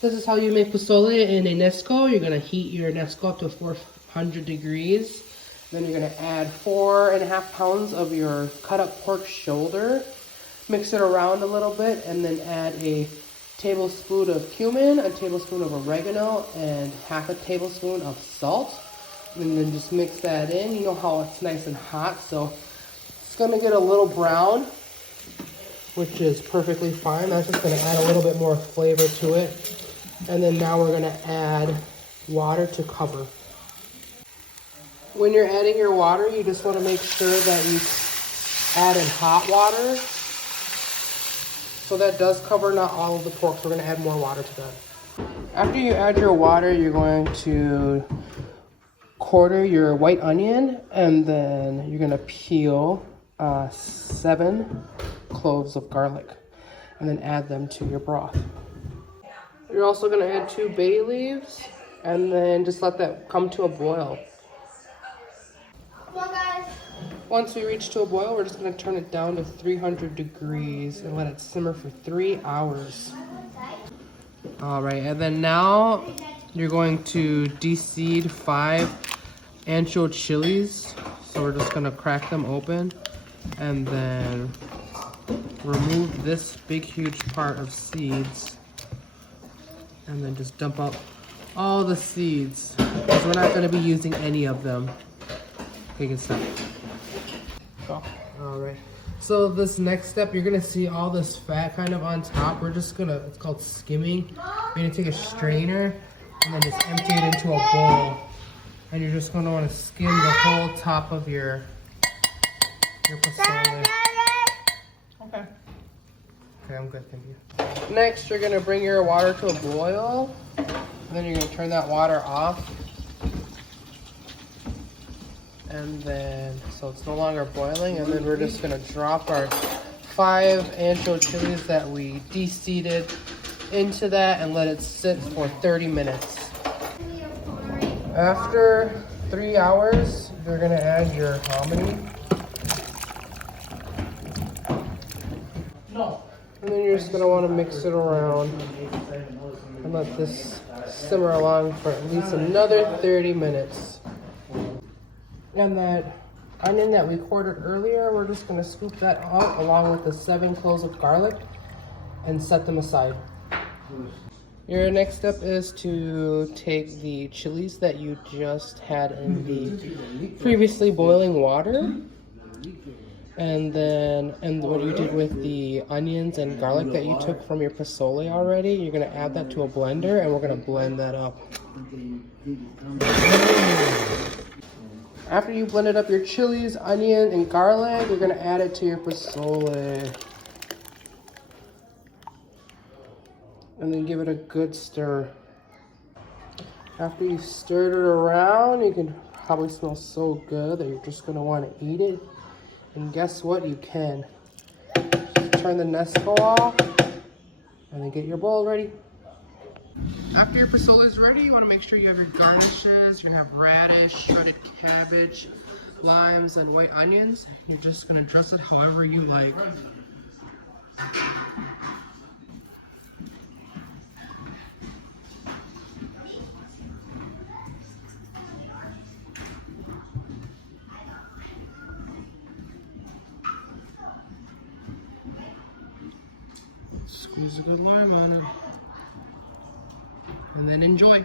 This is how you make posole in a Nesco. You're gonna heat your Nesco up to 400 degrees. Then you're gonna add 4.5 pounds of your cut up pork shoulder. Mix it around a little bit and then add a tablespoon of cumin, a tablespoon of oregano, and half a tablespoon of salt. And then just mix that in. You know how it's nice and hot, so it's gonna get a little brown, which is perfectly fine. That's just gonna add a little bit more flavor to it. And then now we're gonna add water to cover. When you're adding your water, you just wanna make sure that you add in hot water. So that does cover not all of the pork, so we're gonna add more water to that. After you add your water, you're going to quarter your white onion, and then you're gonna peel 7 cloves of garlic, and then add them to your broth. You're also gonna add 2 bay leaves, and then just let that come to a boil. Come on, guys. Once we reach to a boil, we're just gonna turn it down to 300 degrees and let it simmer for 3 hours. All right, and then now you're going to de-seed 5 ancho chilies. So we're just gonna crack them open and then remove this big, huge part of seeds. And then just dump out all the seeds, because we're not going to be using any of them. Okay, good stuff. Go. All right. So this next step, you're going to see all this fat kind of on top. We're just going to, it's called skimming. You're going to take a strainer and then just empty it into a bowl. And you're just going to want to skim the whole top of your posole. Okay. Okay, I'm good, thank you. Next, you're gonna bring your water to a boil, and then you're gonna turn that water off. And then, so it's no longer boiling, and then we're just gonna drop our 5 ancho chilies that we de-seeded into that and let it sit for 30 minutes. After 3 hours, you're gonna add your hominy. And then you're just going to want to mix it around and let this simmer along for at least another 30 minutes. And that onion that we quartered earlier, we're just going to scoop that up along with the 7 cloves of garlic and set them aside. Your next step is to take the chilies that you just had in the previously boiling water. And then, what you did with the onions and garlic that you took from your posole already, you're gonna add that to a blender and we're gonna blend that up. After you blended up your chilies, onion, and garlic, you're gonna add it to your posole. And then give it a good stir. After you've stirred it around, you can probably smell so good that you're just gonna wanna eat it. And guess what? You can. Just turn the Nesco off and then get your bowl ready. After your posole is ready, you want to make sure you have your garnishes. You have radish, shredded cabbage, limes, and white onions. You're just going to dress it however you like. Squeeze a good lime on it, and then enjoy.